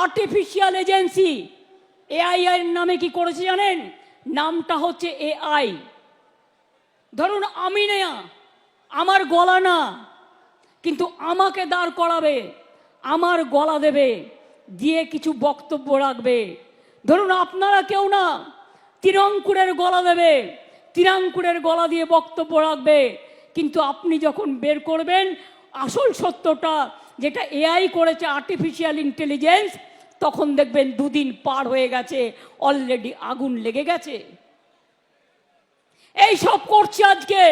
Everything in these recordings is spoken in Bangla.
আর্টিফিশিয়াল এজেন্সি এআই এর নামে কি করেছে জানেন? নামটা হচ্ছে এআই ধরুন আমি নেয়া, আমার গলা না, কিন্তু আমাকে দাঁড় করাবে, আমার গলা দেবে, দিয়ে কিছু বক্তব্য রাখবে। ধরুন আপনারা কেউ না, তিরঙ্কুরের গলা দেবে, তিরাঙ্কুরের গলা দিয়ে বক্তব্য রাখবে, কিন্তু আপনি যখন বের করবেন, আসল সত্যটা যেটা এআই করেছে আর্টিফিশিয়াল ইন্টেলিজেন্স তখন দেখবেন দুদিন পার হয়ে গেছে অলরেডি আগুন লেগে গেছে। এই সব করছি আজকে।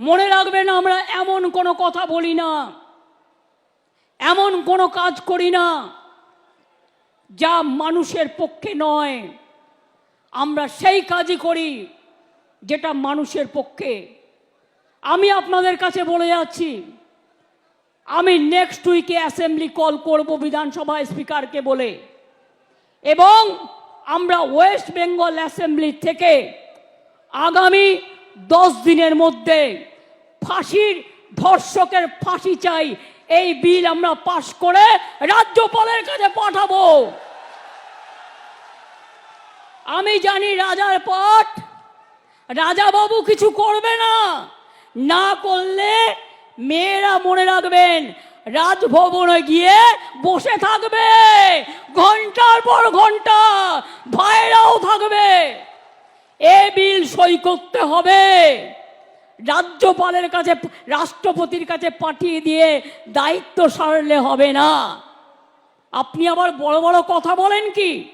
মনে রাখবেন, আমরা এমন কোনো কথা বলি না। এমন কোনো কাজ করি না, যা মানুষের পক্ষে নয়। আমরা সেই কাজই করি, যেটা মানুষের পক্ষে। আমি আপনাদের কাছে বলে যাচ্ছি আমি নেক্সট উইকে অ্যাসেম্বলি কল করব বিধানসভা স্পিকারকে বলে। এবং আমরা ওয়েস্ট বেঙ্গল অ্যাসেম্বলি থেকে আগামী দশ দিনের মধ্যে ফাঁসির ধর্ষকের ফাঁসি চাই, এই বিল আমরা পাশ করে রাজ্যপালের কাছে পাঠাবো। আমি জানি রাজার পট রাজাবাবু কিছু করবে না না করলে মেয়েরা মনে রাখবেন, রাজভবনে গিয়ে বসে থাকবে। ঘণ্টার পর ঘণ্টা ভাইরাও থাকবে। এ বিল সই করতে হবে। রাজ্যপালের কাছে, রাষ্ট্রপতির কাছে পাঠিয়ে দিয়ে দায়িত্ব সারলে হবে না। আপনি আবার বড় বড় কথা বলেন কি?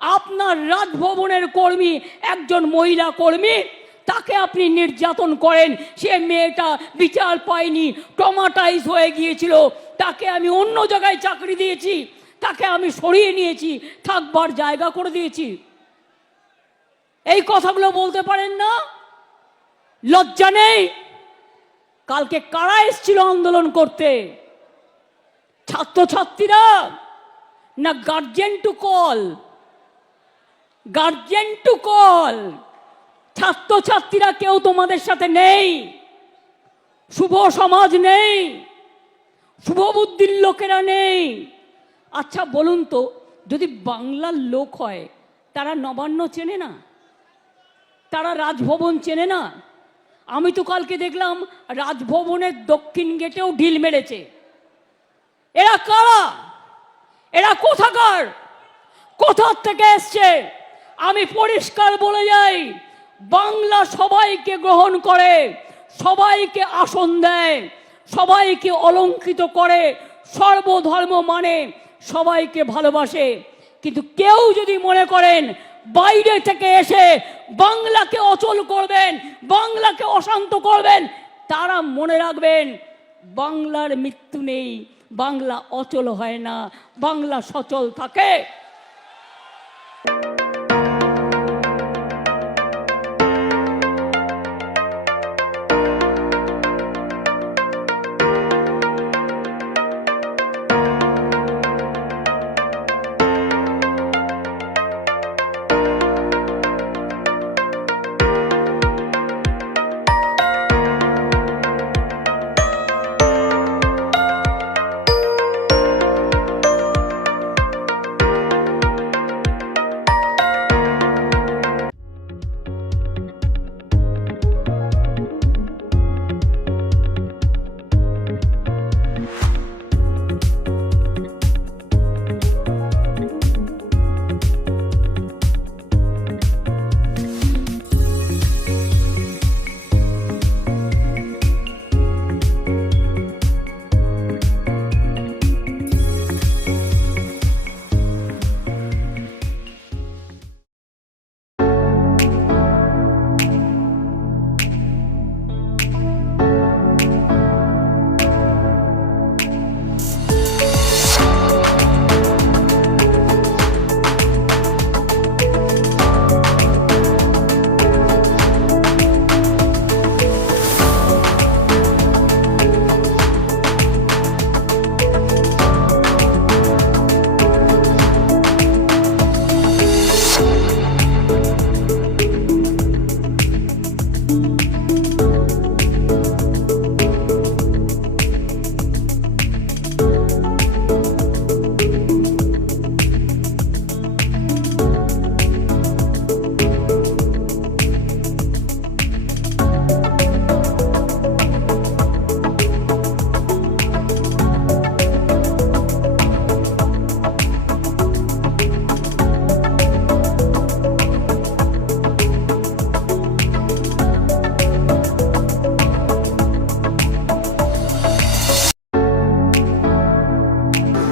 আপনার রাজভবনের কর্মী, একজন মহিলা কর্মী তাকে আপনি নির্যাতন করেন। সে মেয়েটা বিচার পায়নি টমাটাইজ হয়ে গিয়েছিল। তাকে আমি অন্য জায়গায় চাকরি দিয়েছি। তাকে আমি সরিয়ে নিয়েছি, থাকবার জায়গা করে দিয়েছি। এই কথাগুলো বলতে পারেন না? লজ্জা নেই? কালকে কারা এসেছিল আন্দোলন করতে? ছাত্রছাত্রীরা না guardian to call guardian to call ছাত্রছাত্রীরা কেউ তোমাদের সাথে নেই। শুভ সমাজ নেই। শুভ বুদ্ধির লোকেরা নেই। আচ্ছা বলুন তো, যদি বাংলার লোক হয়, তারা নবান্ন চেনে না? তারা রাজভবন চেনে না? আমি তো কালকে দেখলাম, রাজভবনের দক্ষিণ গেটেও ঢিল মেরেছে। এরা কারা? এরা কোথাকার? কোথার থেকে এসছে? আমি পরিষ্কার বলে যাই বাংলা সবাইকে গ্রহণ করে, সবাইকে আসন দেয়, সবাইকে অলঙ্কৃত করে, সর্বধর্ম মানে সবাইকে ভালোবাসে। কিন্তু কেউ যদি মনে করেন বাইরে থেকে এসে বাংলাকে অচল করবেন, বাংলাকে অশান্ত করবেন, তারা মনে রাখবেন বাংলার মৃত্যু নেই, বাংলা অচল হয় না, বাংলা সচল থাকে।